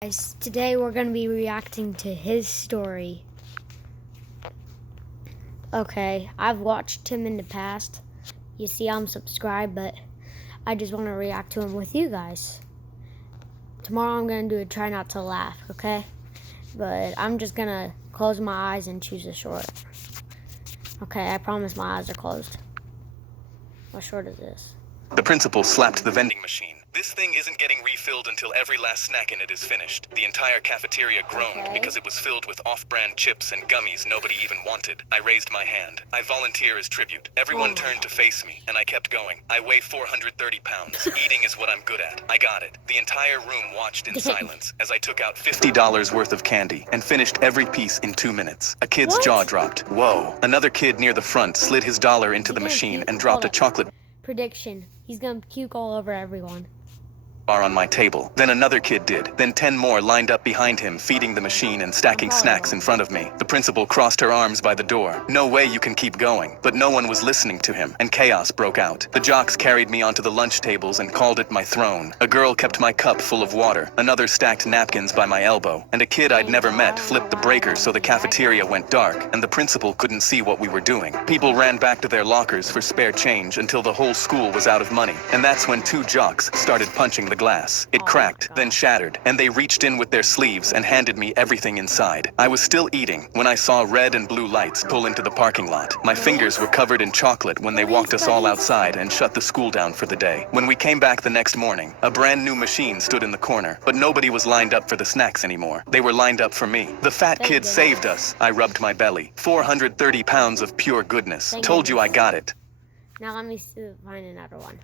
Guys, today we're going to be reacting to his story. Okay, I've watched him in the past. You see, I'm subscribed, but I just want to react to him with you guys. Tomorrow I'm going to do a try not to laugh, okay? But I'm just going to close my eyes and choose a short. Okay, I promise my eyes are closed. What short is this? The principal slapped the vending machine. This thing isn't getting refilled until every last snack in it is finished. The entire cafeteria groaned because it was filled with off-brand chips and gummies nobody even wanted. I raised my hand. I volunteer as tribute. Everyone turned to face me, and I kept going. I weigh 430 pounds. Eating is what I'm good at. I got it. The entire room watched in silence as I took out $50 worth of candy and finished every piece in 2 minutes. A kid's jaw dropped. Whoa. Another kid near the front slid his dollar into the machine and dropped a chocolate prediction. He's gonna puke all over everyone. bar on my table. Then another kid did. Then 10 more lined up behind him, feeding the machine and stacking snacks in front of me. The principal crossed her arms by the door. No way you can keep going. But no one was listening to him, and chaos broke out. The jocks carried me onto the lunch tables and called it my throne. A girl kept my cup full of water. Another stacked napkins by my elbow. And a kid I'd never met flipped the breaker so the cafeteria went dark, and the principal couldn't see what we were doing. People ran back to their lockers for spare change until the whole school was out of money. And that's when 2 jocks started punching the glass. It cracked, then shattered, and they reached in with their sleeves and handed me everything inside. I was still eating when I saw red and blue lights pull into the parking lot. My fingers were covered in chocolate when they walked us all outside and shut the school down for the day. When we came back the next morning, a brand new machine stood in the corner, but nobody was lined up for the snacks anymore. They were lined up for me. The fat kid saved us. I rubbed my belly. 430 pounds of pure goodness. Told you I got it. Now let me find another one.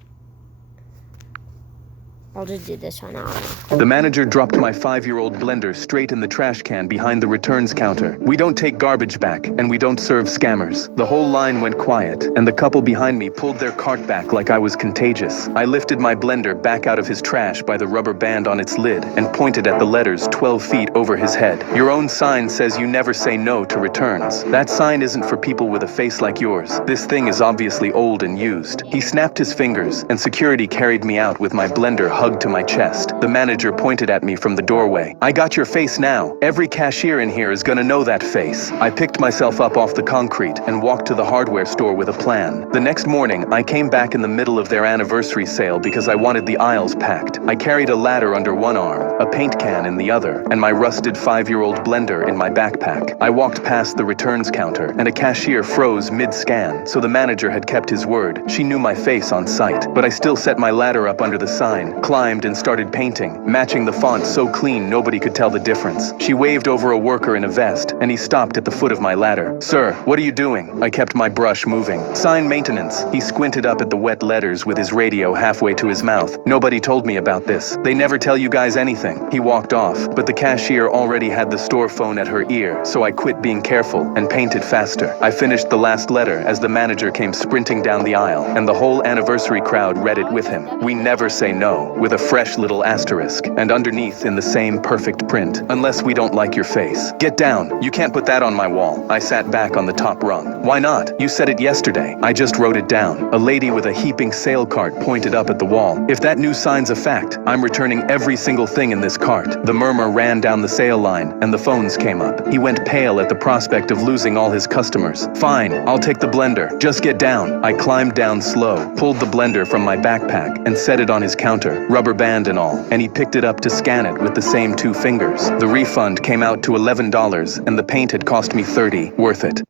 I'll just do this one now. The manager dropped my 5-year-old blender straight in the trash can behind the returns counter. We don't take garbage back, and we don't serve scammers. The whole line went quiet, and the couple behind me pulled their cart back like I was contagious. I lifted my blender back out of his trash by the rubber band on its lid and pointed at the letters 12 feet over his head. Your own sign says you never say no to returns. That sign isn't for people with a face like yours. This thing is obviously old and used. He snapped his fingers, and security carried me out with my blender hugged to my chest. The manager pointed at me from the doorway. I got your face now. Every cashier in here is gonna know that face. I picked myself up off the concrete and walked to the hardware store with a plan. The next morning, I came back in the middle of their anniversary sale because I wanted the aisles packed. I carried a ladder under one arm, a paint can in the other, and my rusted 5-year-old blender in my backpack. I walked past the returns counter, and a cashier froze mid-scan, so the manager had kept his word. She knew my face on sight, but I still set my ladder up under the sign, climbed and started painting, matching the font so clean nobody could tell the difference. She waved over a worker in a vest, and he stopped at the foot of my ladder. Sir, what are you doing? I kept my brush moving. Sign maintenance. He squinted up at the wet letters with his radio halfway to his mouth. Nobody told me about this. They never tell you guys anything. He walked off, but the cashier already had the store phone at her ear, so I quit being careful and painted faster. I finished the last letter as the manager came sprinting down the aisle, and the whole anniversary crowd read it with him. We never say no, with a fresh little asterisk, and underneath in the same perfect print, unless we don't like your face. Get down. You can't put that on my wall. I sat back on the top rung. Why not? You said it yesterday. I just wrote it down. A lady with a heaping sale cart pointed up at the wall. If that new sign's a fact, I'm returning every single thing in this cart. The murmur ran down the sale line, and the phones came up. He went pale at the prospect of losing all his customers. Fine, I'll take the blender. Just get down. I climbed down slow, pulled the blender from my backpack, and set it on his counter, rubber band and all, and he picked it up to scan it with the same 2 fingers. The refund came out to $11, and the paint had cost me $30. Worth it.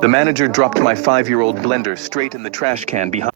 The manager dropped my 5-year-old blender straight in the trash can behind.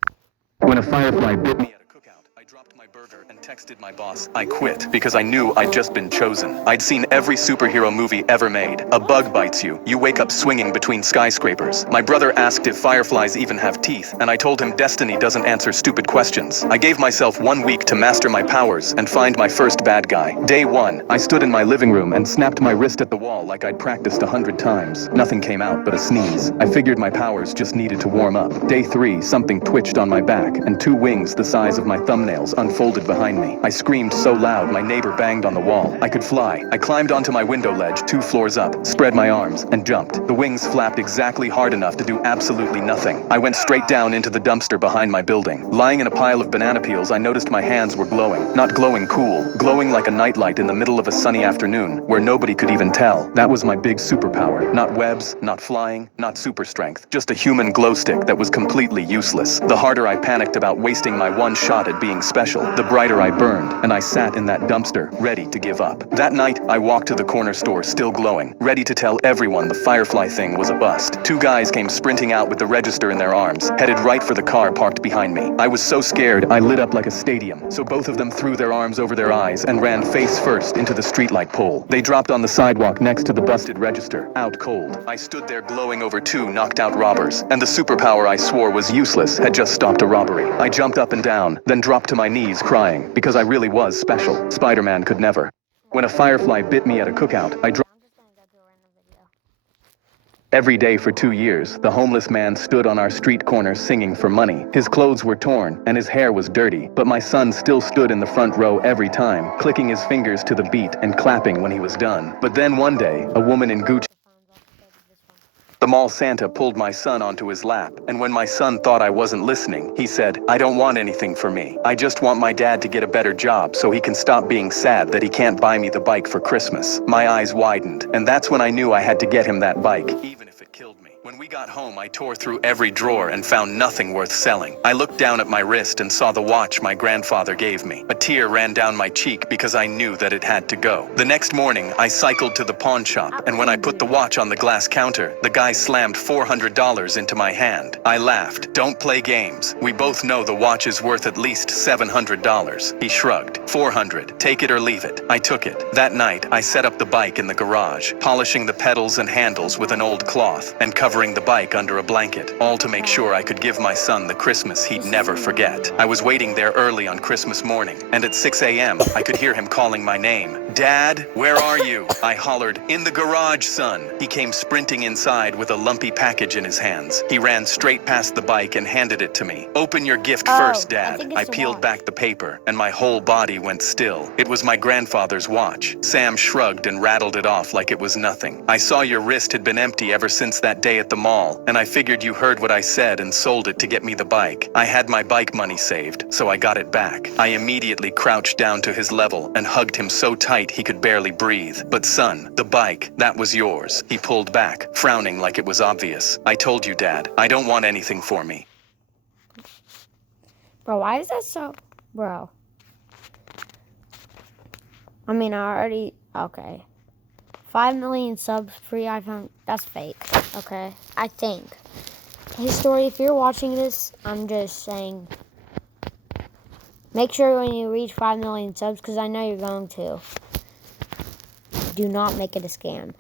When a firefly bit me at a cookout, I dropped my burger and texted my boss. I quit because I knew I'd just been chosen. I'd seen every superhero movie ever made. A bug bites you. You wake up swinging between skyscrapers. My brother asked if fireflies even have teeth, and I told him destiny doesn't answer stupid questions. I gave myself 1 week to master my powers and find my first bad guy. Day 1, I stood in my living room and snapped my wrist at the wall like I'd practiced 100 times. Nothing came out but a sneeze. I figured my powers just needed to warm up. Day 3, something twitched on my back, and 2 wings the size of my thumbnails unfolded behind me. me. I screamed so loud my neighbor banged on the wall. I could fly. I climbed onto my window ledge 2 floors up, spread my arms, and jumped. The wings flapped exactly hard enough to do absolutely nothing. I went straight down into the dumpster behind my building. Lying in a pile of banana peels, I noticed my hands were glowing. Not glowing cool, glowing like a nightlight in the middle of a sunny afternoon, where nobody could even tell. That was my big superpower. Not webs, not flying, not super strength. Just a human glow stick that was completely useless. The harder I panicked about wasting my one shot at being special, the brighter I burned, and I sat in that dumpster, ready to give up. That night, I walked to the corner store, still glowing, ready to tell everyone the Firefly thing was a bust. 2 guys came sprinting out with the register in their arms, headed right for the car parked behind me. I was so scared, I lit up like a stadium, so both of them threw their arms over their eyes and ran face first into the streetlight pole. They dropped on the sidewalk next to the busted register, out cold. I stood there glowing over 2 knocked out robbers, and the superpower I swore was useless had just stopped a robbery. I jumped up and down, then dropped to my knees crying, because I really was special. Spider-Man could never. When a firefly bit me at a cookout, I dropped. Every day for 2 years, the homeless man stood on our street corner singing for money. His clothes were torn, and his hair was dirty, but my son still stood in the front row every time, clicking his fingers to the beat and clapping when he was done. But then one day, a woman in Gucci the mall Santa pulled my son onto his lap, and when my son thought I wasn't listening, he said, "I don't want anything for me. I just want my dad to get a better job so he can stop being sad that he can't buy me the bike for Christmas." My eyes widened, and that's when I knew I had to get him that bike, even if it killed me. When we got home, I tore through every drawer and found nothing worth selling. I looked down at my wrist and saw the watch my grandfather gave me. A tear ran down my cheek because I knew that it had to go. The next morning, I cycled to the pawn shop, and when I put the watch on the glass counter, the guy slammed $400 into my hand. I laughed. "Don't play games. We both know the watch is worth at least $700. He shrugged. "400. Take it or leave it." I took it. That night, I set up the bike in the garage, polishing the pedals and handles with an old cloth, and covering the bike under a blanket, all to make sure I could give my son the Christmas he'd never forget. I was waiting there early on Christmas morning, and at 6 a.m., I could hear him calling my name. "Dad, where are you?" I hollered. "In the garage, son." He came sprinting inside with a lumpy package in his hands. He ran straight past the bike and handed it to me. "Open your gift first, Dad." I peeled back the paper, and my whole body went still. It was my grandfather's watch. Sam shrugged and rattled it off like it was nothing. "I saw your wrist had been empty ever since that day at the mall, and I figured you heard what I said and sold it to get me the bike. I had my bike money saved, so I got it back." I immediately crouched down to his level and hugged him so tight he could barely breathe. "But son, the bike, that was yours." He pulled back, frowning like it was obvious. "I told you, Dad, I don't want anything for me." Bro, why is that so... Bro. I mean, okay. 5 million subs, free iPhone, that's fake, okay? I think. Hey, Story, if you're watching this, I'm just saying, make sure when you reach 5 million subs, because I know you're going to, do not make it a scam.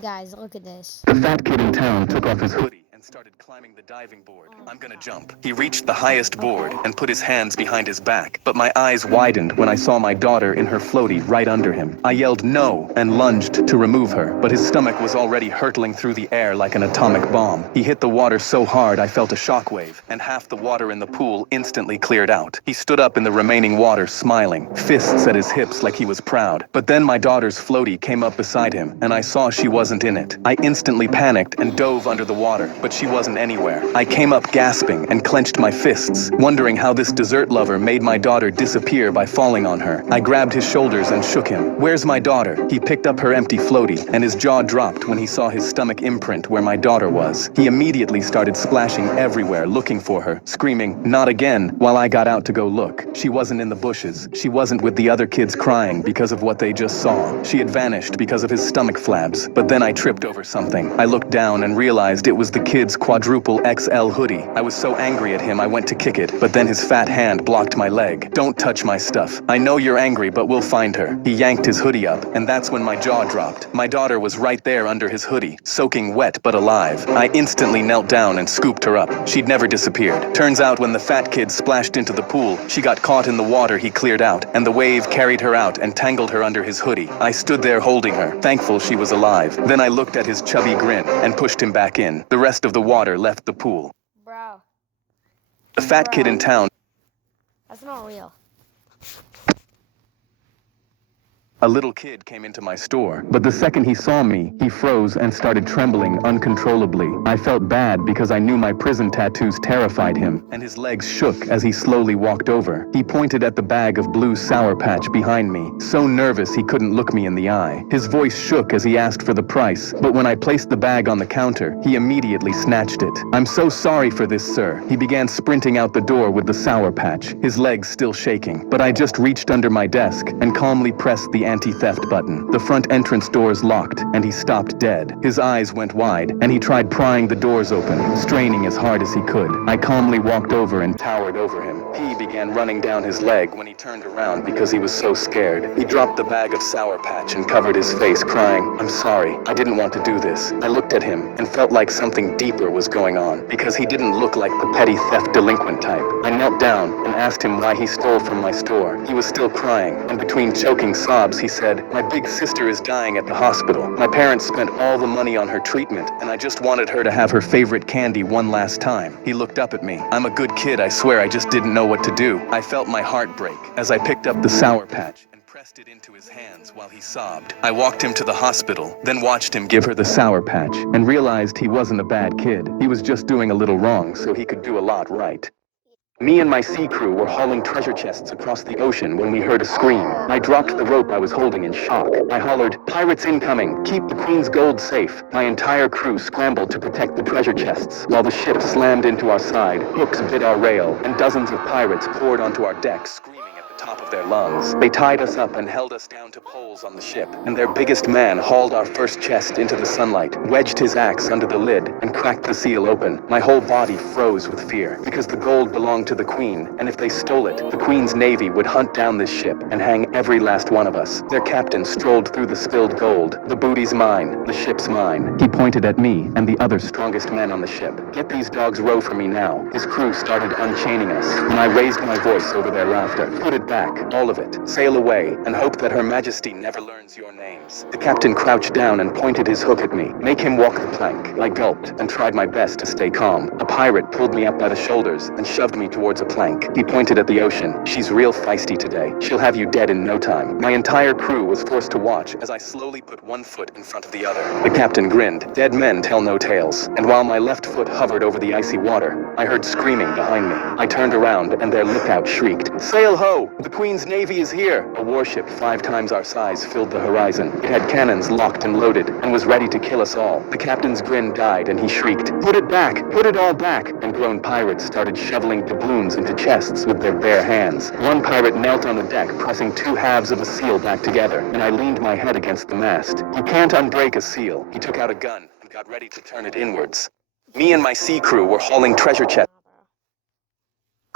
Guys, look at this. The fat kid in town took off his hoodie and started climbing the diving board. I'm gonna jump. He reached the highest board and put his hands behind his back, but my eyes widened when I saw my daughter in her floaty right under him. I yelled no and lunged to remove her, but his stomach was already hurtling through the air like an atomic bomb. He hit the water so hard I felt a shockwave, and half the water in the pool instantly cleared out. He stood up in the remaining water smiling, fists at his hips like he was proud. But then my daughter's floaty came up beside him, and I saw she wasn't in it. I instantly panicked and dove under the water, but she wasn't anywhere. I came up gasping and clenched my fists, wondering how this dessert lover made my daughter disappear by falling on her. I grabbed his shoulders and shook him. "Where's my daughter?" He picked up her empty floaty, and his jaw dropped when he saw his stomach imprint where my daughter was. He immediately started splashing everywhere looking for her, screaming, "Not again," while I got out to go look. She wasn't in the bushes. She wasn't with the other kids crying because of what they just saw. She had vanished because of his stomach flabs. But then I tripped over something. I looked down and realized it was the kid's quadruple XL hoodie. I was so angry at him I went to kick it, but then his fat hand blocked my leg. "Don't touch my stuff. I know you're angry, but we'll find her." He yanked his hoodie up, and that's when my jaw dropped. My daughter was right there under his hoodie, soaking wet but alive. I instantly knelt down and scooped her up. She'd never disappeared. Turns out when the fat kid splashed into the pool, she got caught in the water he cleared out, and the wave carried her out and tangled her under his hoodie. I stood there holding her, thankful she was alive. Then I looked at his chubby grin and pushed him back in. The rest of the water left the pool. Bro. The fat kid in town. That's not real. A little kid came into my store, but the second he saw me, he froze and started trembling uncontrollably. I felt bad because I knew my prison tattoos terrified him, and his legs shook as he slowly walked over. He pointed at the bag of blue Sour Patch behind me, so nervous he couldn't look me in the eye. His voice shook as he asked for the price, but when I placed the bag on the counter, he immediately snatched it. "I'm so sorry for this, sir." He began sprinting out the door with the Sour Patch, his legs still shaking, but I just reached under my desk and calmly pressed the anti-theft button. The front entrance doors locked, and he stopped dead. His eyes went wide, and he tried prying the doors open, straining as hard as he could. I calmly walked over and towered over him. He began running down his leg when he turned around because he was so scared. He dropped the bag of Sour Patch and covered his face, crying, "I'm sorry, I didn't want to do this." I looked at him and felt like something deeper was going on, because he didn't look like the petty theft delinquent type. I knelt down and asked him why he stole from my store. He was still crying, and between choking sobs, he said, "My big sister is dying at the hospital. My parents spent all the money on her treatment, and I just wanted her to have her favorite candy one last time." He looked up at me. "I'm a good kid, I swear, I just didn't know what to do." I felt my heart break as I picked up the Sour Patch and pressed it into his hands while he sobbed. I walked him to the hospital, then watched him give her the Sour Patch, and realized he wasn't a bad kid. He was just doing a little wrong so he could do a lot right. Me and my sea crew were hauling treasure chests across the ocean when we heard a scream. I dropped the rope I was holding in shock. I hollered, "Pirates incoming! Keep the Queen's gold safe!" My entire crew scrambled to protect the treasure chests, while the ship slammed into our side, hooks bit our rail, and dozens of pirates poured onto our deck, screaming at the top of their lungs. They tied us up and held us down to poles on the ship, and their biggest man hauled our first chest into the sunlight, wedged his axe under the lid, and cracked the seal open. My whole body froze with fear, because the gold belonged to the Queen, and if they stole it, the Queen's navy would hunt down this ship and hang every last one of us. Their captain strolled through the spilled gold. "The booty's mine, the ship's mine." He pointed at me and the other strongest men on the ship. "Get these dogs row for me now." His crew started unchaining us, and I raised my voice over their laughter. "Put it back, all of it. Sail away, and hope that Her Majesty never learns your names." The captain crouched down and pointed his hook at me. "Make him walk the plank." I gulped and tried my best to stay calm. A pirate pulled me up by the shoulders and shoved me towards a plank. He pointed at the ocean. "She's real feisty today. She'll have you dead in no time." My entire crew was forced to watch as I slowly put one foot in front of the other. The captain grinned. Dead men tell no tales. And while my left foot hovered over the icy water, I heard screaming behind me. I turned around and their lookout shrieked, "Sail ho! The Queen's Navy is here!" A warship 5 times our size filled the horizon. It had cannons locked and loaded and was ready to kill us all. The captain's grin died and he shrieked, "Put it back! Put it all back!" And grown pirates started shoveling doubloons into chests with their bare hands. One pirate knelt on the deck, pressing 2 halves of a seal back together, and I leaned my head against the mast. "You can't unbreak a seal." He took out a gun and got ready to turn it inwards. Me and my sea crew were hauling treasure chests.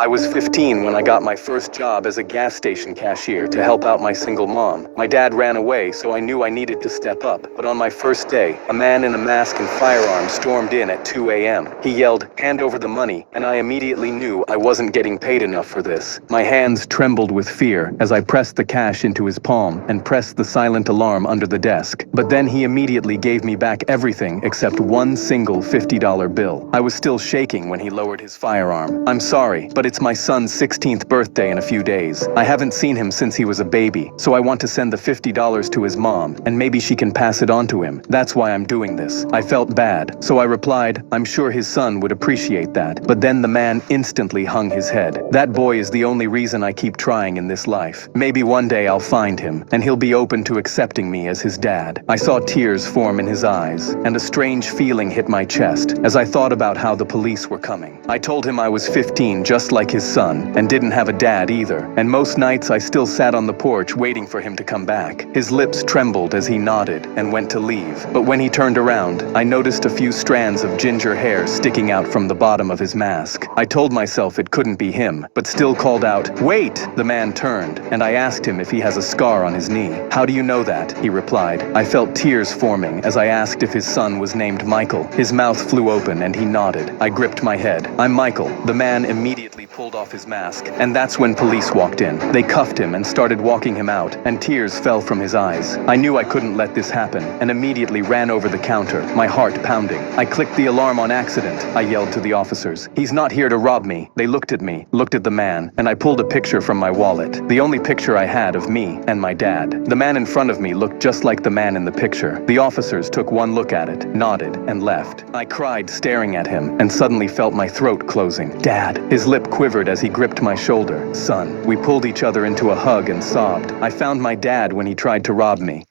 I was 15 when I got my first job as a gas station cashier to help out my single mom. My dad ran away, so I knew I needed to step up. But on my first day, a man in a mask and firearm stormed in at 2 a.m. He yelled, "Hand over the money," and I immediately knew I wasn't getting paid enough for this. My hands trembled with fear as I pressed the cash into his palm and pressed the silent alarm under the desk. But then he immediately gave me back everything except one single $50 bill. I was still shaking when he lowered his firearm. "I'm sorry, but it's my son's 16th birthday in a few days. I haven't seen him since he was a baby, so I want to send the $50 to his mom, and maybe she can pass it on to him. That's why I'm doing this." I felt bad, so I replied, "I'm sure his son would appreciate that." But then the man instantly hung his head. "That boy is the only reason I keep trying in this life. Maybe one day I'll find him, and he'll be open to accepting me as his dad." I saw tears form in his eyes, and a strange feeling hit my chest as I thought about how the police were coming. I told him I was 15, just like his son, and didn't have a dad either, and most nights I still sat on the porch waiting for him to come back. His lips trembled as he nodded and went to leave, but when he turned around, I noticed a few strands of ginger hair sticking out from the bottom of his mask. I told myself it couldn't be him, but still called out, "Wait!" The man turned, and I asked him if he has a scar on his knee. "How do you know that?" he replied. I felt tears forming as I asked if his son was named Michael. His mouth flew open and he nodded. I gripped my head. "I'm Michael." The man immediately pulled off his mask, and that's when police walked in. They cuffed him and started walking him out, and tears fell from his eyes. I knew I couldn't let this happen, and immediately ran over the counter, my heart pounding. I clicked the alarm on accident, I yelled to the officers. He's not here to rob me. They looked at me, looked at the man, and I pulled a picture from my wallet. The only picture I had of me and my dad. The man in front of me looked just like the man in the picture. The officers took one look at it, nodded, and left. I cried staring at him, and suddenly felt my throat closing. Dad. His lip quivered as he gripped my shoulder. Son. We pulled each other into a hug and sobbed. I found my dad when he tried to rob me.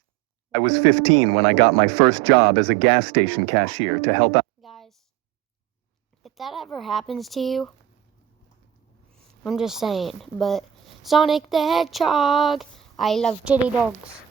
I was 15 when I got my first job as a gas station cashier to help out. Guys, if that ever happens to you, I'm just saying, but Sonic the Hedgehog, I love chili dogs.